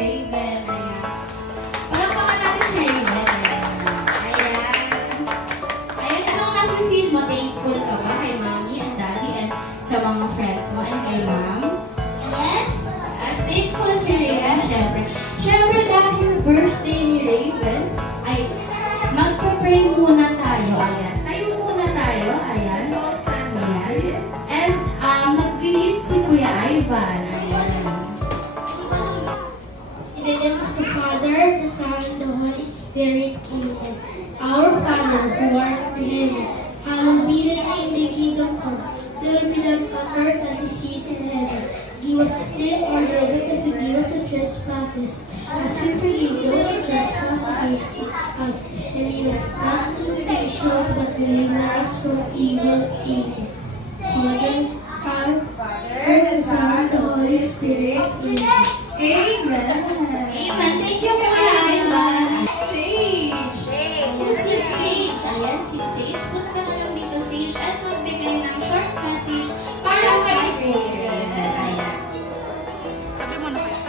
Raven. Ayan. Palakpakan natin si Raven. Ayan. Ayan, anong nafe-feel mo? Thankful ka ba kay Mommy and Daddy and sa mga friends mo and kay Mom? Yes. As thankful si Raven, syempre. Syempre dahil birthday ni Raven, ay magpa-pray muna tayo. Ayan. Tayo muna tayo. Ayan. Ayan. And mag-greet si Kuya Ivan. Ayan. In the name of the Father, the Son, and the Holy Spirit, Amen. Our Father, who art in heaven, hallowed be thy name, thy kingdom come. Thy will be done on earth as it is in heaven. Give us this day our daily bread, and forgive us our trespasses, as we forgive those who trespass against us. And lead us not into temptation, but deliver us from evil. Amen. Father, the Son, and the Holy Spirit. Amen. Amen. Amen. Thank you, Kuya Ivan. Sage. Who's si Sage? Ayan, si Sage. Punta ka na lang dito, Sage, at magbigay ng short message para kay Raven. Ayan. Tabi mo na kayo.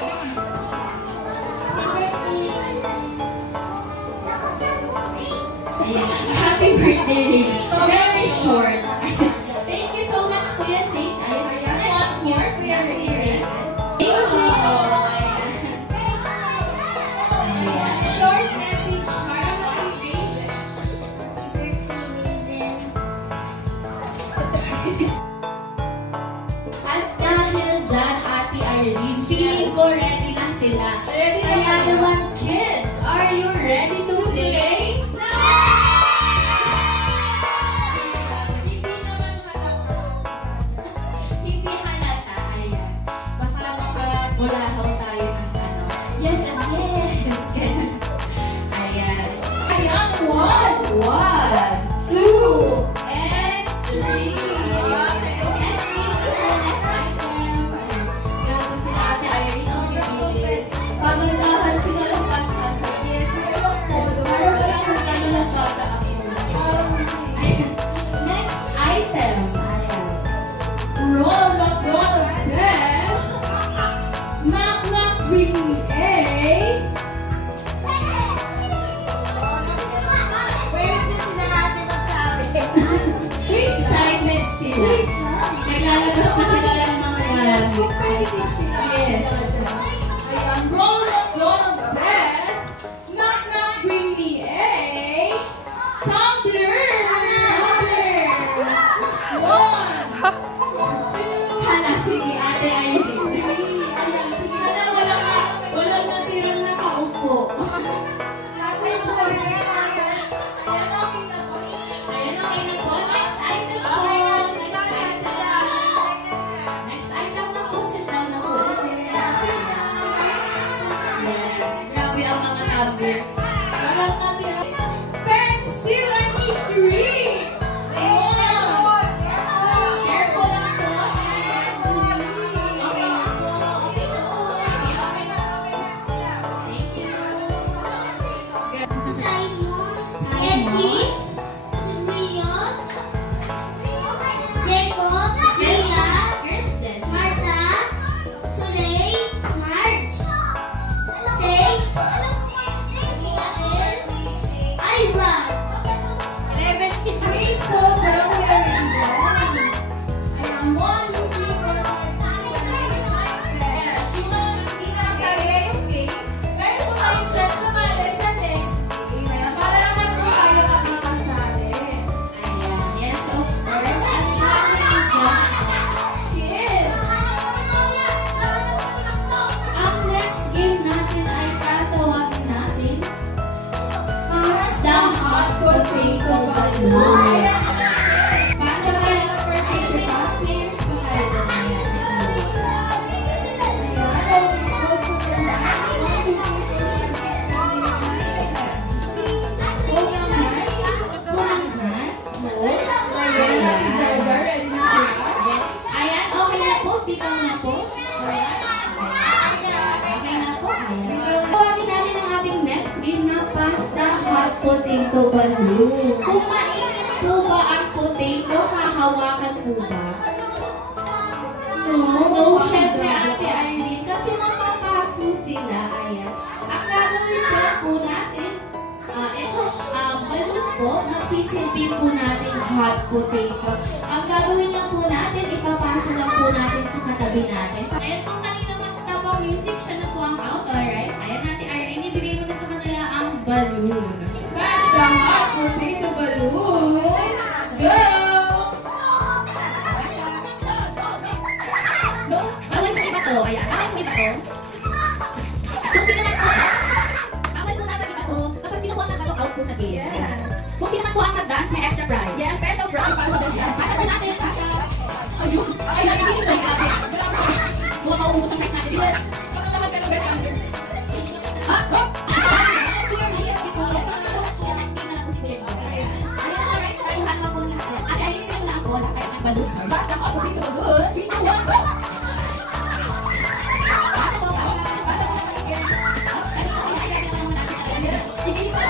Ayan. Happy birthday, Raven. So, very short. Thank you so much, Kuya Sage. Ayan. Next more, Kuya Raven. Thank you. Ayan. Short message para kay Raven. At dahil dyan, Ate Irene, feeling ko ready na sila. Kaya naman, kids, are you ready to play? Hindi halata. Ayan. Baka makabulahaw tayo ng ano. Yes and yes. Ayan. Ayan. 1, 2, and 3. Next item. Grabe sila Ate Irene. Ang bibilis. Pagandahan sila ng bata sa yes. So, parang wala kung gano'n ng bata ako. Next item. Ronald McDonald says, Mac bring me a... Excited sila. Naglalabas na sila ng mga gamit. Yes. Ayan, Ronald McDonald says, Mac bring me a... tumbler. 1, 2, hala, sige, Ate Irene. Ayan, sige, walang natirang nakaupo. Nakupos. Ayan, okay na po. Ayan, okay na po. Next item po. Next item. Next item na po. Sit down na po. Yes, grabe ang mga tumbler. Walang natirang. Pencil, I need to read. Wait, so, pero we are ready to go. Ayan, 1, 2, 3, 4, 5, 6, 7, 8, 9, 10. Yes, hindi na nasali, okay? Meron po tayong chance sa mali sa text. Ayan, para naman po tayo makakasali. Ayan, yes, of course. At namin dyan. Kids! Ang next game natin ay tatawagin natin Pass the Hot Potato Balloon. Para kaya birthday ni Hot Players pa tayo na yan. Ayan. Hold for your hand. 1, 2, 3, 4, 5, 6, 7, 8, 9, 10. Hold ng hands. Hold ng hands. Hold. Ayan. Ayan. Okay na po. Bitaw na po. Ayan. Okay na po. Ayan. Tawagin natin ang ating next game na Pasta Hot Potato Balloon. Kung mainit po ba ang potato, hahawakan po ba? No. No, syempre Ate Irene, kasi mapapaso sila. sisilbi po natin hot potato. Ang gagawin lang po natin, ipapasa lang po natin sa katabi natin. Ayan, kung kanina mag-stop ang music, siya na po ang out, alright? Ayan, Ate Irene, ibigay mo na sa kanila ang balloon. Pass the hot potato balloon! Go! Go! Bawal po iba to. Ayan, bawal po iba to. Kung sino man po, bawal po naman iba to. Kapag sino po ang nag-out po sa game. Ayan. Kung sino man po ang mag-dance, may extra prize. Yeah, special prize para sa dance. Yes, pasa po natin. Pasa. Ayun. Ay, nagiging po. Grabe. Grabe. Mukhang mauubos ang prize natin. Yes. Bakit naman ka ng bed cancer? Ha? Hop! Clear na yun. Dito. Next game na lang po si Kuya. Ayan, alright. Tayuhan mo po ng lahat. Ate, ayun yung lang po. Kaya ang balloon, sir. Basta ako dito. 3, 2, 1, go! Pasa po. Pasa po naman again. Up. Sabi ko, ay, naman mo natin. Yes. Hindi pa.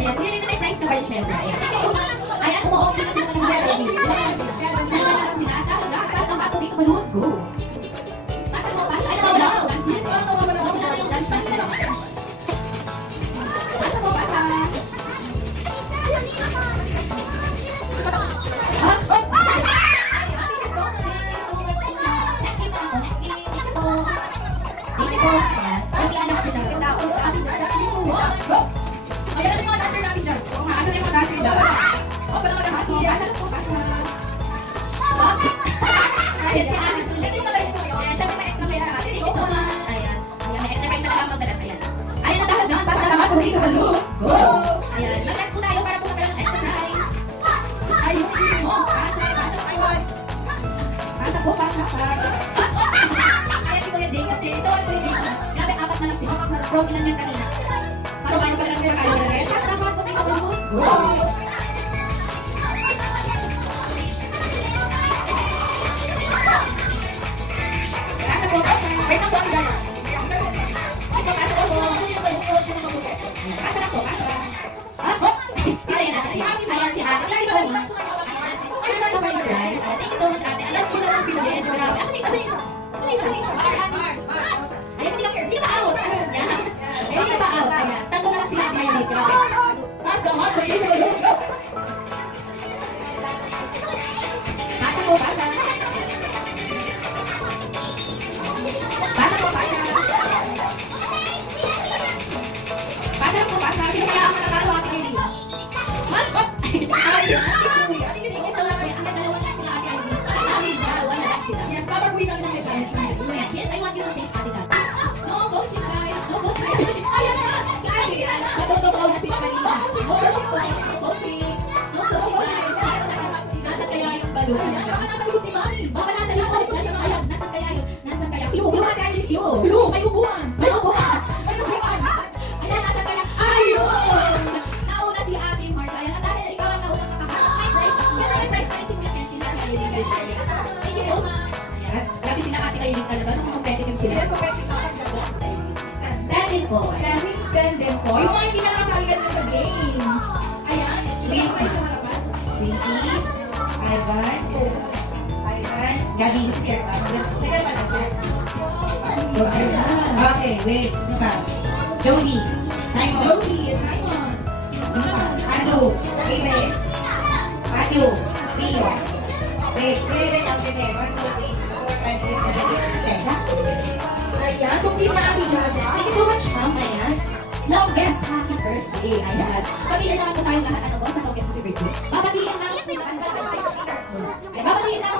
Ayan, hindi rin may price ka ba rin syempre. Ayan, umu-okay na sila mag-review. Sila na sila. Tapos ang bato dito, balloon, go! Pasa mo, pasa. Ay, wala ko. Dance mo. Wala ko na yung dance mo. Pasa mo, pasa. Hop, hop! Next game na ako. Next game. Thank you po. Thank you po. Ayan. Kasi anak sila. Go! Ayan na yung mga dancer namin dyan. Oo nga, ano na yung mga dancer dyan? O, pala mag-hati. Pasa po, pasa. Hop! Ayan, si Anis. Thank you pala ito. Ayan, syempre may extra prize na natin. Thank you so much. Ayan. Ayan, may extra prize talaga ang magdadance. Ayan. Ayan na dahil dyan. Pasa naman. Kung dito balloon. Go! Ayan. Mag-dance po tayo para po magkaroon ng extra prize. Ayun, ayun mo. Pasa, pasa, ayun. Pasa po, pasa, pasa. Ayan, si Kuya Jacob. Ito, Kuya Jacob. Grabe, 4 na lang sila. From ilan yan kanina. Pero kaya pa lang sila kaya nila. Pasa po, puti ko balloon. Go! Pasa po, pasa. Wait lang po ang dala. Pasa po, pasa lang po, pasa. Hop! Ayan, ayan si Ate. Thank you so much. Ayan, ano ba yung prize? Thank you so much, Ate. Alam ko na lang sila. Yes, grabe. Asan yung isa? Ayan, hindi ka out. Ayan, hindi ka out. Ayan, tanto na lang sila at ngayon dito. Taas ka, hot, potato, balloon, go! Pasa po, pasa. Pasa po, pasa. Pasa po, pasa. Sino kaya ang manatalo, Ate Lily? Hot, hot! Ayan, Ate Lily, isa lang. Ang dalawa lang sila, Ate Lily. Dalawa na lang sila. Yes, papagulitan lang nila. Yes, I want you to say Ate Lily. No coaching, guys. No coaching. Ayan na. Ayan na. Matutuklaw na sila kanina. No coaching. No coaching. Nasaan kaya yung balloon? Baka nasa likod ni Mami. Baka nasa likod. Nasaan kaya yun? Nasaan kaya? Clue ka tayo ni Clue. Clue. May upuan. May upuan. May upuan. Ayan, nasaan kaya? Ayun! Nauna si Ate Mark. Ayan, at dahil ikaw ang naunang makahanap. May prize. Siyempre may prize pa rin si Kuya Kenshin. Thank you so much. Ayan. Grabe sila Ate kayo din talaga. Competitive sila. Yes, competitive lang. Din po. Din po. Yung mga hindi na nakasali ka sa games. Ayan. Quincy. Quincy. Ivan. Ivan. Gabi. Sir. Okay, wait. Jody. Simon. Jody. Simon. Adu. David. Adu. Leo. Wait. David. David. 1, 2, 3, 4, 5, 6, 7, 8, 10. Ayan, complete na ang judges. Thank you so much, ma'am. Ayan. longest happy birthday. Ayan. Familiar naman po tayong lahat ano po sa longest happy birthday. Babatiin namin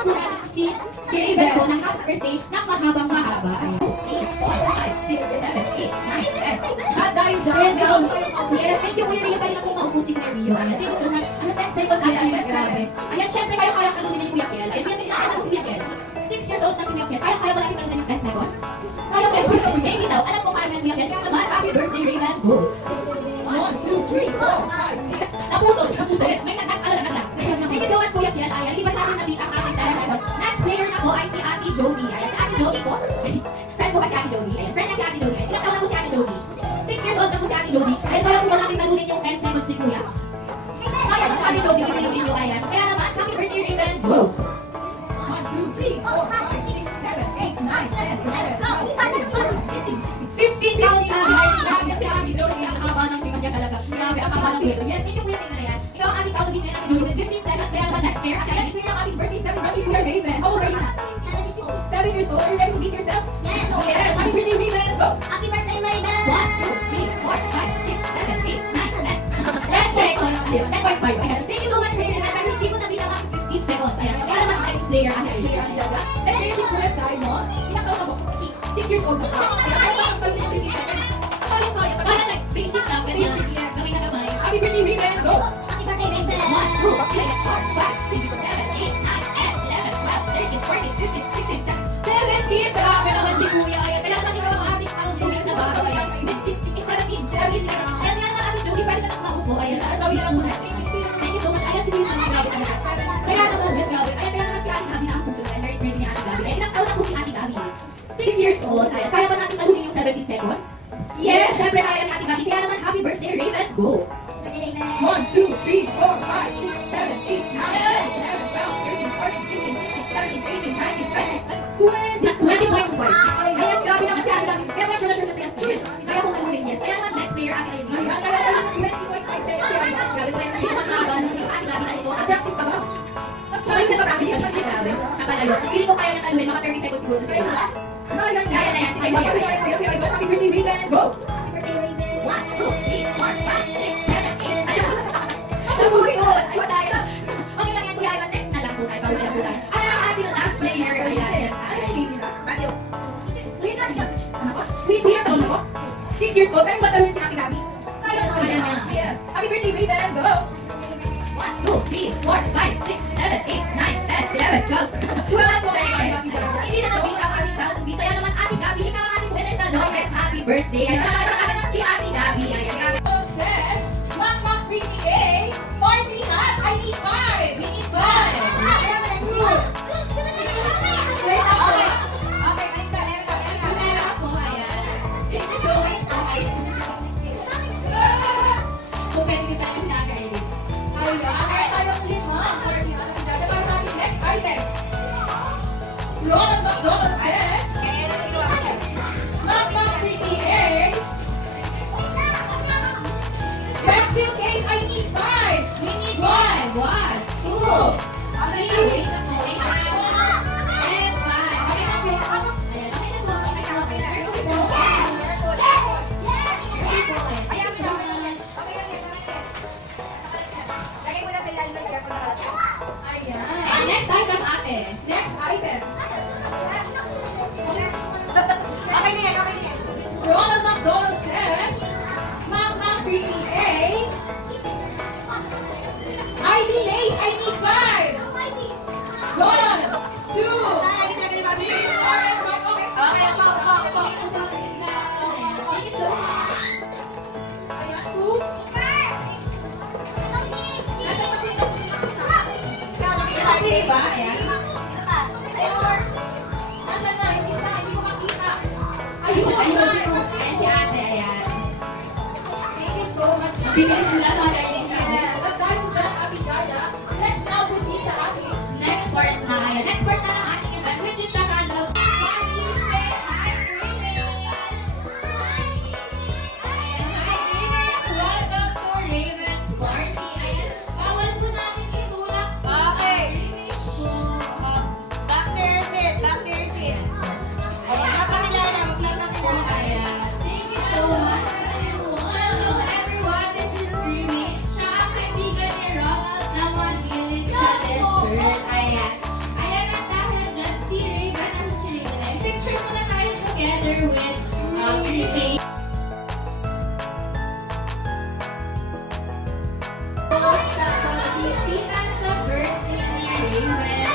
po si Raven po ng happy birthday ng mahabang-mahaba. Ayan. 8, 4, 5, 6, 7, 8, 9, 10. Hot dime giant girls. Yes, thank you Kuya Rio. Tayo na po maupo si Kuya Rio. Ayan, thank you so much. 10 seconds. Ayan, grabe. Ayan, syempre kayo kaya kalunin ni Kuya Kiel. Ayan, pinakilala po si Kuya Kiel. 6 years old na si Kuya Kiel. Kaya ba natin kalunin ng 10 seconds? Kaya po, maybe daw. Alam ko kaya mo yung Kuya Kiel. Naman, happy birthday, Raven. Go! 1, 2, 3, 4, 5, 6. Naputol. May nagdag. Thank you so much, Kuya Kiel. Ayan, libat natin nabit ang ating 10 seconds. Next player na po ay si Ate Jody. Ayan, si Ate Jody po. Friend po ba si Ate Jody? Ayan, friend na si Ate Jody. Ilang taon na po si Ate Jody? 6 years old na po si Ate Jody. Ayan, kaya po ba natin talunin yung 10 seconds ni Kuya? Kaya po si Ate Jody, kitalunin nyo. Ayan. Kaya naman, happy birthday, Raven. Go! 1, 2, 3, 4, 5, 6, 7, 8, 9, 10, 11, 12, 13, 14, 15, 16 pounds na. Grabe si Ate Jody. Ang haba ng tingnan niya talaga. Grabe, ang haba ng peso. Yes, thank you, Kuya Tingnan na yan. Ikaw ang ating kaulagin ngayon, Ate Jody, with 15 seconds. Kaya naman, next player. At next player ang ating birthday celebrity, Kuya Raven. How old are you? 7 years old. Are you ready to beat yourself? Yes. Yes. Happy birthday, Raven. Go! Happy birthday, Raven! 1, 2, 3, 4, 5, 6, 7, 8, 9, 10. 10 seconds. Ayun, 10.5. Ayan. Thank you so much, Raven. Pero hindi ko nabita ang 15 seconds. Ayan. Kaya naman, next player. Ang next player ang Jaga. Next player si Kuya Simon. Ilang taon na po? 6 years old na po. Kaya kaya ba magpalunin yung 15 seconds? Kaya. Kaya na. Basic lang. Ganyan. Gawin na gamay. Happy birthday, Raven. Go! Happy birthday, Raven! 1, 2, 3, 4, 5, 6, 7, 8, 9, 10, 11, 12, 13, 14, 15, 16, 17. Grabe naman si Kuya. Ayan. Kaya lang ikaw ang ating outgoing na bago. Ayan. Mid-16, 17 seconds. Ayan nga naman, Ate Jody. Pwede ka nang maupo. Ayan. Tawin lang muna. Thank you so much. Ayan si Kuya Simon. Grabe talaga. Kaya naman, Miss Grabe. Ayan, kaya naman si Ate Gabi na ang susunod. Ayan, very ready ni Ate Gabi. Ayan, ilang taon na po si Ate Gabi? 6 years old. Ayan. Kaya ba natin talunin yung 17 seconds? Yes! Syempre kaya ni Ate Gabi. Kaya naman, happy birthday, Raven. Go! 1, 2, 3, 4, 5, 6, 7, 8, 9, 10, 11, 12, 13, 14, 15, 16, 17, 18, 19, 20. Ayan, si Gabi naman si Ate Gabi. Kaya sure na sure sa yes. Kaya kung talunin, yes. Kaya naman, next player, Ate Gabi. Ayan, kaya talunin 20.5 seconds. Grabe, 20. Ang haba ng Ate Gabi na ito. Nag-practice ka ba? Tsaka yung nag-practice ka siya, Grabe. Kapalayo. Feeling ko kaya na talunin. Mga 30 seconds siguro sa iyo. Kaya na yan. Sige, happy birthday, Raven. Go! Happy birthday, Raven! 1, 2, 3, 4, 5, 6, 7, 8. Ay, sayang. Okay lang yan, Kuya Ivan. Next na lang po tayo. Pauwi lang po tayo. Ano ang ating last player? Ayan. Wait, 6 years old ako? 6 years old? Pero matalunin si Ate Gabi. Kaya na. Yes. Happy birthday, Raven. Go! 1, 2, 3, 4, 5, 6, 7, 8, 9, 10, 11, 12. 12 seconds. Hindi na nabita ang aming count. Kaya naman, Ate Gabi, ikaw ang ating winner sa longest happy birthday. Ayan, nakakita naman si Ate Gabi. Ayan, grabe. Says, Makmak PTA, party hat, I need 5. We need 5. Good. Wait ako. Okay, meron ako. Ayan. Thank you so much po. Kung pwede kita yung sinakainin. Ayan, kaya tayong 5 party hat. Para sa ating next item. Ronald McDonald says, Makmak PTA, pencil case, I need 5. We need 1. 1, 2, 3, 4, and 5. Okay na po. Ayan, okay na po. Okay po. Thank you so much. Ayan. Next item, ate. Next item. Okay na yan. Ronald McDonald says, Makmak PTA, ID lace, I need 5. 1, 2, 3, 4, and 5. Okay. Thank you so much. Ayan, 2. Nasa pa dito. Sabi ba? Ayan. 4. Nasa na? Yung isa, hindi ko makita. Ayun, ayan si ate. Ayan. Thank you so much. Bibilis nila ito. At dahil dyan, Ate Gaga, let's now proceed sa ating next part na. Ayan, next part na ng ating event, which is the candle. Daddy, say hi, Ravens! Ayan, hi, Ravens! Welcome to Ravens Party. Ayan, bawal po natin itulak sa Ravens po. Back to your seat. Ayan, napakilala po. Ayan, thank you so much. Ayan, 1, May. Sa pagbisita sa birthday ni Raven.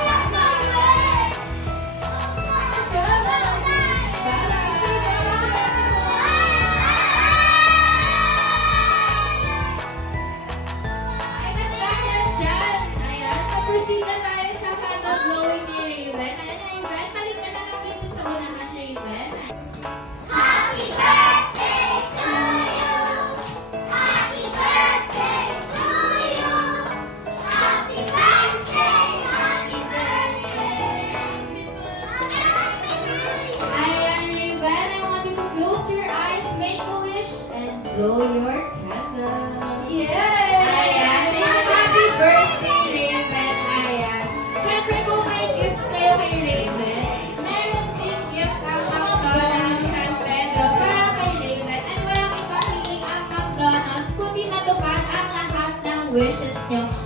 Proceed na tayo sa candle blowing ni Raven. Ayan, Raven. Balik ka na lang dito sa unahan, Raven. Happy birthday to you. Happy birthday to you. Happy birthday, happy birthday. Ayan, Raven. I want you to close your eyes, make a wish, and blow your candle. Yay! Ayan, happy birthday, Raven. Ayan. Siyempre, kung may gifts kayo kay Raven, meron din gift ang McDonald's San Pedro para kay Raven. And walang ibang hiling ang McDonald's kundi natupad ang lahat ng wishes nyo.